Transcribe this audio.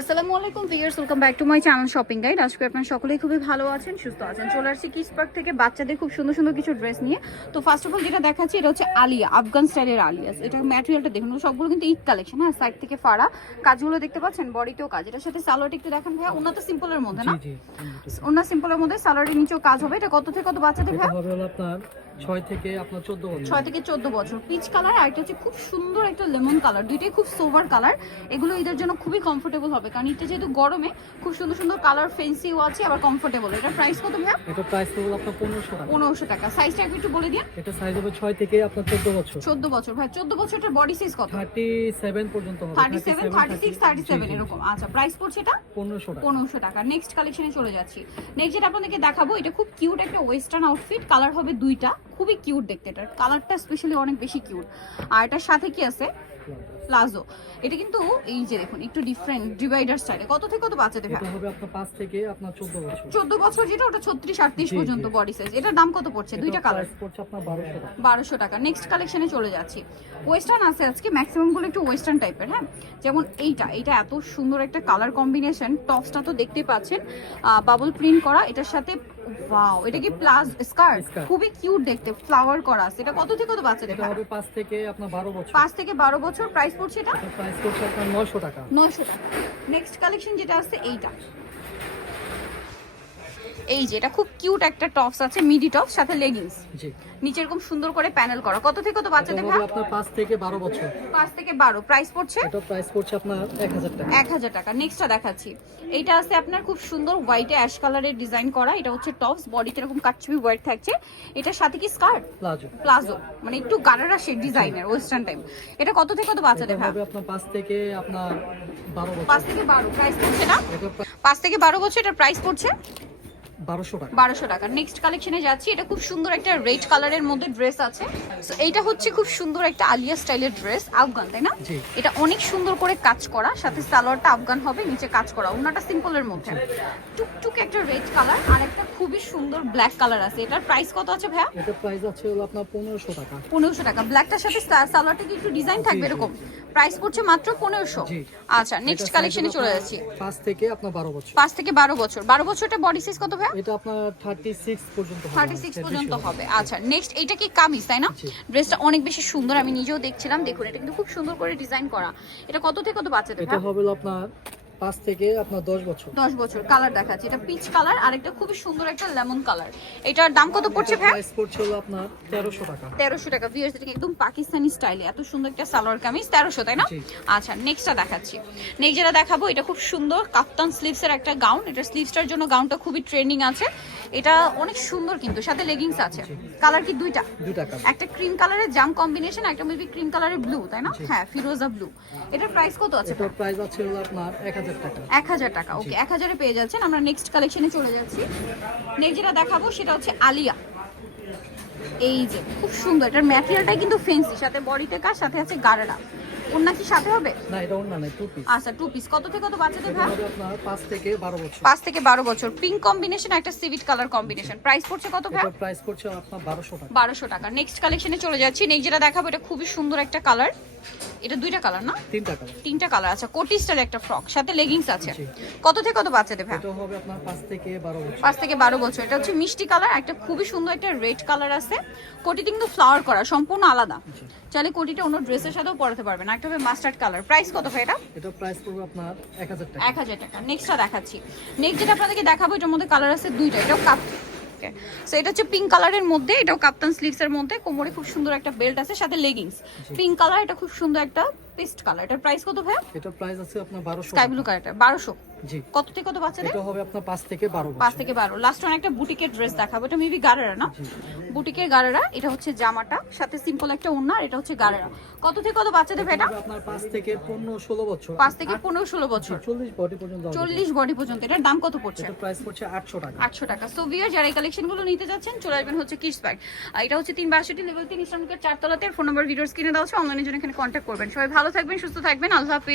আসসালামু আলাইকুম viewers, welcome back to my channel shopping guide. আজকে আপনারা সকলেই খুবই ভালো আছেন, সুস্থ আছেন। চলে আসছি কিডস পার্ক থেকে বাচ্চাদের খুব সুন্দর সুন্দর কিছু ড্রেস নিয়ে। তো ফার্স্ট অফ অল যেটা দেখাচ্ছি এটা হচ্ছে আলিয়া, আফগান স্টাইলের আলিয়াস। এটা ম্যাটেরিয়ালটা দেখুন, সবগুলো কিন্তু ঈদ কালেকশন। হ্যাঁ, সাইড থেকে ফাড়া কাজগুলো দেখতে পাচ্ছেন, বডিতেও কাজ। এটার সাথে সালোয়ারটা একটু দেখেন ভাইয়া, ওনা তো সিম্পলের মধ্যে না, ওনা সিম্পলের মধ্যে সালোয়ারের নিচেও কাজ হবে। এটা কত থেকে কত বাচ্চাদের ভাইয়া? হবে হলো আপনার 6 থেকে আপনার 14 বছর। 6 থেকে 14 বছর। পিচ কালার আর এটা হচ্ছে খুব সুন্দর একটা লেমন কালার, দুইটাই খুব সোভার কালার। এগুলো ঈদের জন্য খুবই কমফোর্টেবল হবে, কারণ এটা যেহেতু গরমে খুব সুন্দর সুন্দর কালার ফেন্সিও আছে, আবার কমফোর্টেবল। এটা প্রাইস কত ভাইয়া? এটা প্রাইস পড়বে আপনার 1500 টাকা। 1500 টাকা। সাইজটা একটু বলে দিন। এটা সাইজ হবে 6 থেকে আপনার 14 বছর। 14 বছর ভাই, 14 বছরটার বডি সাইজ কত? 37 পর্যন্ত হবে। 37, 36, 37 এরকম। আচ্ছা, প্রাইস পড়ছে এটা 1500 টাকা। 1500 টাকা। নেক্সট কালেকশনে চলে যাচ্ছি। নেক্সট যেটা আপনাদেরকে দেখাবো, এটা খুব কিউট একটা ওয়েস্টার্ন আউটফিট। কালার হবে দুইটা, খুবই কিউট দেখতে। এটার কালারটা স্পেশালি অনেক বেশি কিউট। আর এটার সাথে কি আছে? প্লাজো। এটা কিন্তু এই যে দেখুন একটু ডিফারেন্ট ডিভাইডার স্টাইলে। কত থেকে কত বাচ্চাদের এটা হবে আপনার 5 থেকে আপনার 14 বছর। 14 বছর যেটা, ওটা 36, 38 পর্যন্ত বডি সাইজ। এটার দাম কত পড়ছে? দুইটা কালার প্রাইস পড়ছে আপনার 1200 টাকা। 1200 টাকা। নেক্সট কালেকশনে চলে যাচ্ছি। ওয়েস্টার্ন আছে আজকে, ম্যাক্সিমাম গুলো একটু ওয়েস্টার্ন টাইপের। হ্যাঁ, যেমন এইটা এত সুন্দর একটা কালার কম্বিনেশন। টপসটা তো দেখতেই পাচ্ছেন, বাবল প্রিন্ট করা। এটার সাথে ওয়াও, এটা কি প্লাস স্কার্ট, খুবই কিউট দেখতে, ফ্লাওয়ার করা আছে। এটা কত থেকে কত বাচ্চাদের? এটা হবে 5 থেকে আপনার 12 বছর। 5 থেকে 12 বছর। প্রাইস পড়ছে এটা প্রাইস পড়ছে আপনার 900 টাকা। 900 টাকা। নেক্সট কালেকশন যেটা আছে এইটা, এই যে এটা খুব কিউট একটা টপস আছে, মিডি টপস সাথে লেগিংস। জি, নিচে এরকম সুন্দর করে প্যানেল করা। কত থেকে কত বাচ্চাদের? এটা হবে আপনার 5 থেকে 12 বছর। 5 থেকে 12। প্রাইস পড়ছে এটা প্রাইস পড়ছে আপনার 1000 টাকা। 1000 টাকা। নেক্সটটা দেখাচ্ছি। এইটা আছে আপনার খুব সুন্দর হোয়াইটে অ্যাশ কালারের ডিজাইন করা। এটা হচ্ছে টপস, বডিতে এরকম কাটছবি হোয়াইট থাকছে। এটার সাথে কি স্কার্ট? প্লাজো। প্লাজো, মানে একটু গারারা শেড ডিজাইনের ওয়েস্টার্ন টাইপ। এটা কত থেকে কত বাচ্চাদের? এটা হবে আপনার 5 থেকে আপনার 12 বছর। 5 থেকে 12। প্রাইস পড়ছে না? এটা 5 থেকে 12 বছর। এটার প্রাইস পড়ছে 1200 টাকা। 1200 টাকা। নেক্সট কালেকশনে যাচ্ছি। এটা খুব সুন্দর একটা রেড কালারের মধ্যে ড্রেস আছে। সো এইটা হচ্ছে খুব সুন্দর একটা আলিয়া স্টাইলের ড্রেস, আফগান, তাই না? জি। এটা অনেক সুন্দর করে কাজ করা, সাথে সালোয়ারটা আফগান হবে, নিচে কাজ করা। ওনাটা সিম্পলের মধ্যে টুকটুক একটা রেড কালার আর একটা খুবই সুন্দর ব্ল্যাক কালার আছে। এটার প্রাইস কত আছে ভাইয়া? এটা প্রাইস আছে হলো আপনার 1500 টাকা। 1500 টাকা। ব্ল্যাকটার সাথে সালোয়ারটা কি একটু ডিজাইন থাকবে এরকম? প্রাইস পড়ছে মাত্র 1500। জি। আচ্ছা, নেক্সট কালেকশনে চলে যাচ্ছি। 5 থেকে আপনার 12 বছর। 5 থেকে 12 বছর। 12 বছরটা বডি সাইজ কত ভাইয়া? এটা আপনার 36 পর্যন্ত হবে। 36 পর্যন্ত হবে। আচ্ছা, নেক্সট এটা কি কামিজ, তাই না? ড্রেসটা অনেক বেশি সুন্দর, আমি নিজেও দেখছিলাম। দেখুন, এটা কিন্তু খুব সুন্দর করে ডিজাইন করা। এটা কত থেকে কত বাচ্চাদের? এটা হবে হলো আপনার 5 থেকে আপনার 10 বছর। 10 বছর। কালার দেখাচ্ছি, এটা পিচ কালার আর একটা খুবই সুন্দর একটা লেমন কালার। এটার দাম কত পড়ছে ভাই? প্রাইস পড়ছে হলো আপনার 1300 টাকা। 1300 টাকা। ভিউয়ার্স, এটা একদম পাকিস্তানি স্টাইলে এত সুন্দর একটা সালোয়ার কামিজ, 1300, তাই না? জি। আচ্ছা, নেক্সটটা দেখাচ্ছি। নেক্সট যেটা দেখাবো, এটা খুব সুন্দর কাফতান স্লিভসের একটা গাউন। এটা স্লিভসটার জন্য গাউনটা খুবই ট্রেন্ডিং আছে। এটা অনেক সুন্দর, কিন্তু সাথে লেগিংস আছে। কালার কি দুইটা? দুইটা কালার। একটা ক্রিম কালারের জাম কম্বিনেশন, একটা মেবি ক্রিম কালারের ব্লু, তাই না? হ্যাঁ, ফিরোজা ব্লু। এটার প্রাইস কত আছে? এটার প্রাইস আছে হলো আপনার 1000 টাকা। 1000 টাকা। ওকে, 1000 এ পেয়ে যাচ্ছেন। আমরা নেক্সট কালেকশনে চলে যাচ্ছি। নেক্সট যেটা দেখাবো সেটা হচ্ছে আলিয়া। এই যে খুব সুন্দর, এটার ম্যাটেরিয়ালটা কিন্তু ফেন্সি, সাথে বডিতে কাজ, সাথে আছে গারারা। ওন্না কি সাথে হবে? না, এটা ওন্না না, টু পিস। আচ্ছা, টু পিস। কত থেকে কত বাচ্চাদের ভাই? হবে আপনার 5 থেকে 12 বছর। 5 থেকে 12 বছর। পিঙ্ক কম্বিনেশন, একটা সিভিট কালার কম্বিনেশন। প্রাইস পড়ছে কত ভাই? এটার প্রাইস পড়ছে আপনার 1200 টাকা। 1200 টাকা। নেক্সট কালেকশনে চলে যাচ্ছি। নেক্সট যেটা দেখাবো, এটা খুবই সুন্দর একটা কালার। এটা দুইটা কালার না? তিনটা কালার। তিনটা কালার। আচ্ছা, কোটি স্টাইল একটা ফ্রক, সাথে লেগিংস আছে। জি। কত থেকে কত বাচ্চাদের ভাই? এটা হবে আপনার 5 থেকে 12 বছর। 5 থেকে 12 বছর। এটা হচ্ছে মিষ্টি কালার, একটা খুবই সুন্দর একটা রেড কালার আছে। কোটিতে কিন্তু ফ্লাওয়ার করা, সম্পূর্ণ আলাদা। চাইলে কোটিটা অন্য ড্রেসের সাথেও পরাতে পারবেন। একটা হবে মাস্টার্ড কালার। প্রাইস কত ভাই এটা? এটা প্রাইস পড়বে আপনার 1000 টাকা। 1000 টাকা। নেক্সটটা দেখাচ্ছি। নেক্সট যেটা আপনাদেরকে দেখাবো, এটার মধ্যে কালার আছে দুইটা। এটাও কাপ, সো এটা হচ্ছে পিঙ্ক কালারের মধ্যে, এটাও কাপ্তান স্লিভস এর মধ্যে। কোমরে খুব সুন্দর একটা বেল্ট আছে, সাথে লেগিংস। পিঙ্ক কালার, এটা খুব সুন্দর একটা পেস্ট কালার। এটার প্রাইস কত ভাই? এটা প্রাইস আছে আপনার 1200 স্কাই ব্লু কালারটা 1200। জি। কত থেকে কত বাচ্চাদের? এটা হবে আপনার 5 থেকে 12 বছর। 5 থেকে 12। লাস্ট ওয়ান একটা বুটিকের ড্রেস দেখাবো। এটা মেবি গারারা না? বুটিকের গারারা। এটা হচ্ছে জামাটা, সাথে সিম্পল একটা ওড়না, আর এটা হচ্ছে গারারা। কত থেকে কত বাচ্চাদের ভাই এটা? এটা আপনার 5 থেকে 15-16 বছর। 5 থেকে 15-16 বছর। 40 বডি পর্যন্ত হবে। 40 বডি পর্যন্ত। এটার দাম কত পড়ছে? এটা প্রাইস পড়ছে 800 টাকা। 800 টাকা। সো ভিউয়ার, যারা এই কালেকশনগুলো নিতে যাচ্ছেন চলে আসবেন হচ্ছে কিডস পার্ক। এটা হচ্ছে 362 লেভেল 3 ইসলামিকের 4 তলাতে। ফোন নাম্বার ভিডিওর স্ক্রিনে দেওয়া আছে। অনলাইনের জন্য এখানে কন্ট্যাক্ট করবেন। সবাই ভালো থাকবেন, সুস্থ থাকবেন। আল্লাহ হাফেজ।